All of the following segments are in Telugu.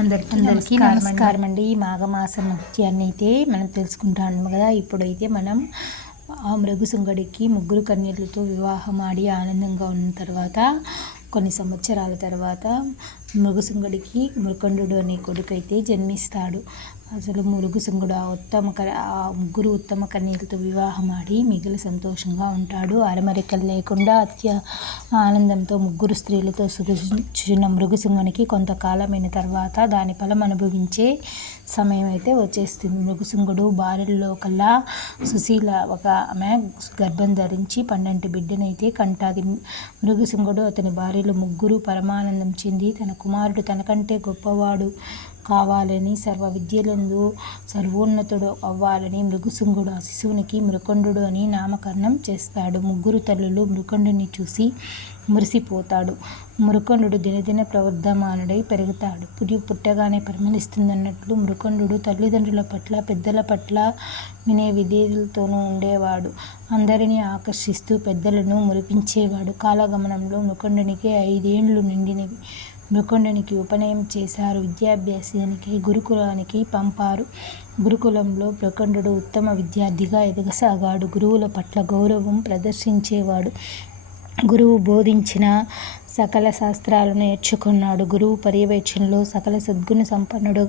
అందరికీ నమస్కారం అండి. ఈ మాఘమాసం నృత్యాన్ని అయితే మనం తెలుసుకుంటాం కదా. ఇప్పుడైతే మనం ఆ మృగశృంగుడికి ముగ్గురు కన్యలతో వివాహం ఆడి ఆనందంగా ఉన్న తర్వాత కొన్ని సంవత్సరాల తర్వాత మృగశృంగుడికి మృకండు అనే కొడుకు అయితే జన్మిస్తాడు. అసలు మృగశృంగుడు ఆ ముగ్గురు ఉత్తమ కన్యలతో వివాహం ఆడి మిగిలి సంతోషంగా ఉంటాడు. అరమరికలు లేకుండా అత్య ఆనందంతో ముగ్గురు స్త్రీలతో సుఖించిన మృగశృంగునికి కొంతకాలమైన తర్వాత దాని ఫలం అనుభవించే సమయం అయితే వచ్చేస్తుంది. మృగశృంగుడు భార్యల్లో కల్లా సుశీల ఒక ఆమె గర్భం ధరించి 12 బిడ్డనైతే కంటాది. మృగశృంగుడు అతని భార్యలు ముగ్గురు పరమానందం చెంది తన కుమారుడు తనకంటే గొప్పవాడు కావాలని, సర్వ విద్యలందు సర్వోన్నతుడు అవ్వాలని మృగశృంగుడు ఆ శిశువునికి మృకండు అని నామకరణం చేస్తాడు. ముగ్గురు తల్లులు మృకండుని చూసి మురిసిపోతాడు. మృకండు దినదిన ప్రవర్ధమానుడై పెరుగుతాడు. పుట్టగానే పరిమళిస్తుందన్నట్లు మృకండు తల్లిదండ్రుల పట్ల పెద్దల పట్ల వినయ విధేయులతోనూ ఉండేవాడు. అందరినీ ఆకర్షిస్తూ పెద్దలను మురిపించేవాడు. కాలగమనంలో మృకండునికి 5 ఏండ్లు నిండినవి. మృకండునికి ఉపనయనం చేశారు. విద్యాభ్యాసానికి గురుకులానికి పంపారు. గురుకులంలో మృకండు ఉత్తమ విద్యార్థిగా ఎదగసాగాడు. గురువుల పట్ల గౌరవం ప్రదర్శించేవాడు. గురువు బోధించిన సకల శాస్త్రాలను నేర్చుకున్నాడు. గురువు పర్యవేక్షణలో సకల సద్గుణ సంపన్నుడు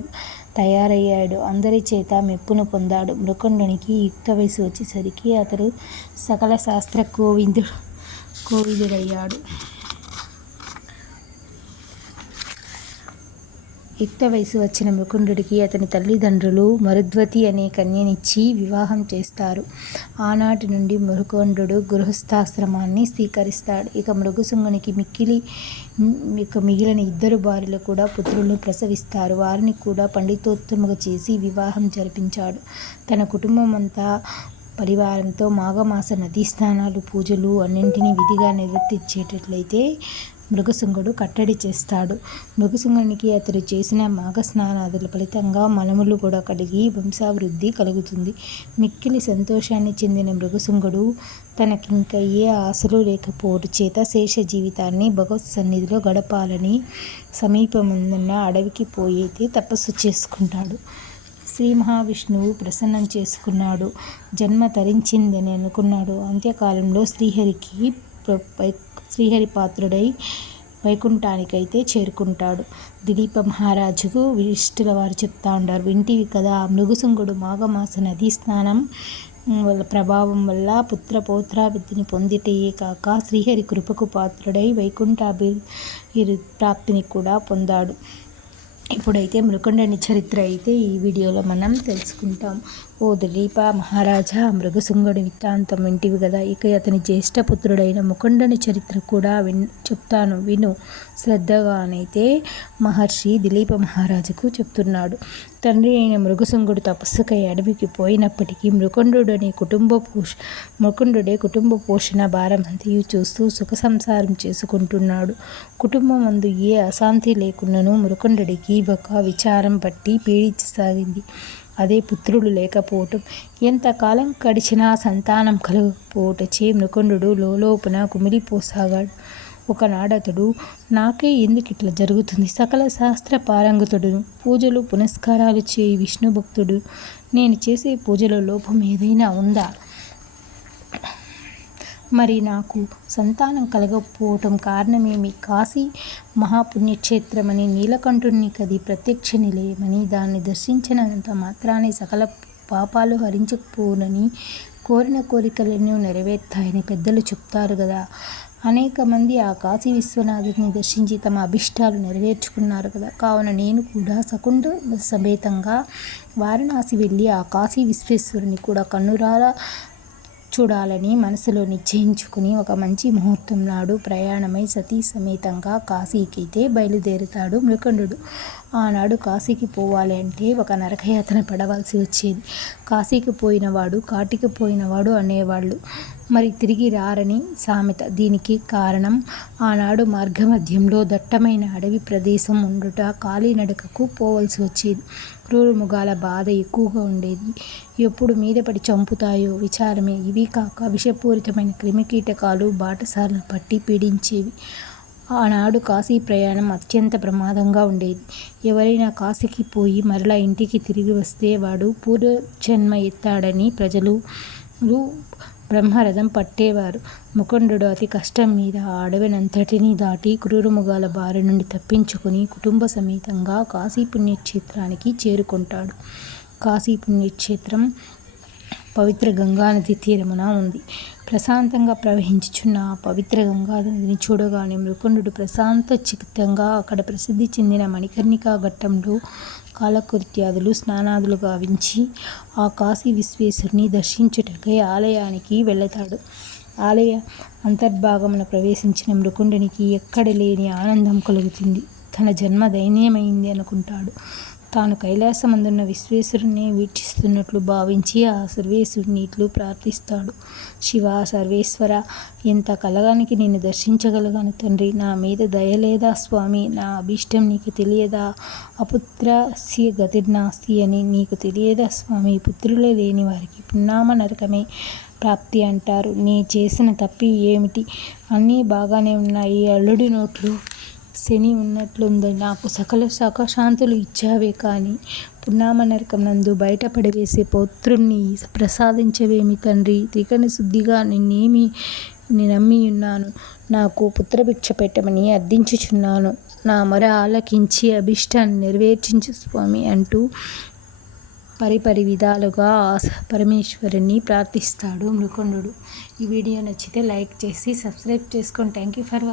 తయారయ్యాడు. అందరి చేత మెప్పును పొందాడు. మృకండునికి యుక్త వయసు వచ్చేసరికి అతడు సకల శాస్త్ర కోవిదుడయ్యాడు. యుక్త వయసు వచ్చిన మృకండుడికి అతని తల్లిదండ్రులు మరుద్వతి అనే కన్యనిచ్చి వివాహం చేస్తారు. ఆనాటి నుండి మృకండు గృహస్థాశ్రమాన్ని స్వీకరిస్తాడు. ఇక మృగశృంగునికి మిగిలిన 2 భార్యలు కూడా పుత్రులను ప్రసవిస్తారు. వారిని కూడా పండితోత్తముగా చేసి వివాహం జరిపించాడు. తన కుటుంబమంతా పరివారంతో మాఘమాస నదీ స్నానాలు, పూజలు అన్నింటినీ విధిగా నిర్వర్తించేటట్లయితే మృగశృంగుడు కట్టడి చేస్తాడు. మృగశృంగునికి అతడు చేసిన మాఘస్నానాదుల ఫలితంగా మలములు కూడా కడిగి వంశాభివృద్ధి కలుగుతుంది. మిక్కిలి సంతోషాన్ని చెందిన మృగశృంగుడు తనకింక ఏ ఆశలు లేకపోవడం చేత శేష జీవితాన్ని భగవత్ సన్నిధిలో గడపాలని సమీపమున్న అడవికి పోయితే తపస్సు చేసుకుంటాడు. శ్రీ మహావిష్ణువు ప్రసన్నం చేసుకున్నాడు. జన్మ తరించిందని అనుకున్నాడు. అంత్యకాలంలో శ్రీహరి పాత్రుడై వైకుంఠానికైతే చేరుకుంటాడు. దిలీప మహారాజుకు విశిష్టుల వారు చెప్తా ఉంటారు. వింటివి కదా, మృగశృంగుడు మాఘమాస నదీ స్నానం ప్రభావం వల్ల పుత్రపౌత్రాభివృద్ధిని పొందిటయే కాక శ్రీహరి కృపకు పాత్రుడై ప్రాప్తిని కూడా పొందాడు. ఇప్పుడైతే మృకండుని చరిత్ర అయితే ఈ వీడియోలో మనం తెలుసుకుంటాం. ఓ దిలీప మహారాజా, మృగశృంగుడి వృత్తాంతం వింటివి కదా. ఇక అతని జ్యేష్ఠపుత్రుడైన ముకుండుని చరిత్ర కూడా చెప్తాను విను శ్రద్ధగానైతే మహర్షి దిలీప మహారాజుకు చెప్తున్నాడు. తండ్రి అయిన మృగశృంగుడు తపస్సుకై అడవికి పోయినప్పటికీ మృకండుడే కుటుంబ పోషణ భారమంతయు చూస్తూ సుఖ సంసారం చేసుకుంటున్నాడు. కుటుంబమందు ఏ అశాంతి లేకున్నను మృకండుడికి ఒక విచారం పట్టి పీడించసాగింది. అదే పుత్రులు లేకపోవటం. ఎంతకాలం గడిచినా సంతానం కలగకపోవటచే మృకండు లోలోపున కుమిలిపోసాగాడు. ఒకనాడతడు, నాకే ఎందుకు ఇట్లా జరుగుతుంది? సకల శాస్త్ర పారంగతుడును, పూజలు పునస్కారాలు చేయి విష్ణు భక్తుడు, నేను చేసే పూజలో లోపం ఏదైనా ఉందా? మరి నాకు సంతానం కలగకపోవటం కారణమేమి? కాశీ మహాపుణ్యక్షేత్రమని, నీలకంఠుని కది ప్రత్యక్ష నిలయమని, దాన్ని దర్శించినంత మాత్రాన్ని సకల పాపాలు హరించకపోనని, కోరిన కోరికలెన్నో నెరవేర్తాయని పెద్దలు చెప్తారు కదా. అనేక మంది ఆ కాశీ విశ్వనాథుని దర్శించి తమ అభిష్టాలు నెరవేర్చుకున్నారు కదా. కావున నేను కూడా సకుండ సమేతంగా వారణాసి వెళ్ళి ఆ కాశీ విశ్వేశ్వరుని కూడా కన్నురాల చూడాలని మనసులో నిశ్చయించుకుని ఒక మంచి ముహూర్తం నాడు ప్రయాణమై సతీ సమేతంగా కాశీకైతే బయలుదేరుతాడు మృకండు. ఆనాడు కాశీకి పోవాలి అంటే ఒక నరకయాతన పడవలసి వచ్చేది. కాశీకి పోయినవాడు కాటికి పోయినవాడు అనేవాళ్ళు. మరి తిరిగి రారని సామెత. దీనికి కారణం ఆనాడు మార్గమధ్యంలో దట్టమైన అడవి ప్రదేశం ఉండుట, కాలినడకకు పోవలసి వచ్చేది. క్రూరమృగాల బాధ ఎక్కువగా ఉండేది. ఎప్పుడు మీద పడి చంపుతాయో విచారమే. ఇవి కాక విషపూరితమైన క్రిమికీటకాలు బాటసారులను పట్టి పీడించేవి. ఆనాడు కాశీ ప్రయాణం అత్యంత ప్రమాదంగా ఉండేది. ఎవరైనా కాశీకి పోయి మరలా ఇంటికి తిరిగి వస్తే వాడు పూర్వజన్మ ఎత్తాడని ప్రజలు బ్రహ్మరథం పట్టేవారు. ముకుందుడు అతి కష్టం మీద ఆ అడవినంతటినీ దాటి క్రూరమృగాల బారి నుండి తప్పించుకుని కుటుంబ సమేతంగా కాశీ పుణ్యక్షేత్రానికి చేరుకుంటాడు. కాశీ పుణ్యక్షేత్రం పవిత్ర గంగానది తీరమున ఉంది. ప్రశాంతంగా ప్రవహించుచున్న ఆ పవిత్ర గంగానదిని చూడగానే ముకుందుడు ప్రశాంత చిత్తంగా అక్కడ ప్రసిద్ధి చెందిన మణికర్ణికా ఘట్టంలో కాలకృత్యాదులు స్నానాదులు గావించి ఆ కాశీ విశ్వేశ్వరుని దర్శించుటకై ఆలయానికి వెళతాడు. ఆలయ అంతర్భాగమున ప్రవేశించిన ముకుందునికి ఎక్కడ లేని ఆనందం కలుగుతుంది. తన జన్మ ధన్యమైంది అనుకుంటాడు. తాను కైలాసమందున్న విశ్వేశ్వరుణ్ణి వీక్షిస్తున్నట్లు భావించి ఆ సర్వేశ్వరుని ఇట్లు ప్రార్థిస్తాడు. శివ సర్వేశ్వర, ఎంత కలగానికి నిన్ను దర్శించగలగాను తండ్రి. నా మీద దయలేదా స్వామి? నా అభీష్టం నీకు తెలియదా? అపుత్రస్య గతిర్నాస్తి అని నీకు తెలియదా స్వామి? పుత్రులే లేని వారికి పున్నామ నరకమే ప్రాప్తి అంటారు. నీ చేసిన తప్పి ఏమిటి? అన్నీ బాగానే ఉన్నాయి. అల్లుడి నోట్లో శని ఉన్నట్లుంది. నాకు సకల సుఖశాంతులు ఇచ్చావే కానీ పున్నామ నరకం నందు బయట పడివేసే పౌత్రుణ్ణి ప్రసాదించవేమి తండ్రి? త్రికరణ శుద్ధిగా నిన్నేమి నమ్మియున్నాను. నాకు పుత్రభిక్ష పెట్టమని అర్థించుచున్నాను. నా మొర ఆలకించి అభీష్టాన్ని నెరవేర్చించు స్వామి అంటూ పరిపరి విధాలుగా పరమేశ్వరుని ప్రార్థిస్తాడు ముకుందుడు. ఈ వీడియో నచ్చితే లైక్ చేసి సబ్స్క్రైబ్ చేసుకోండి. Thank you for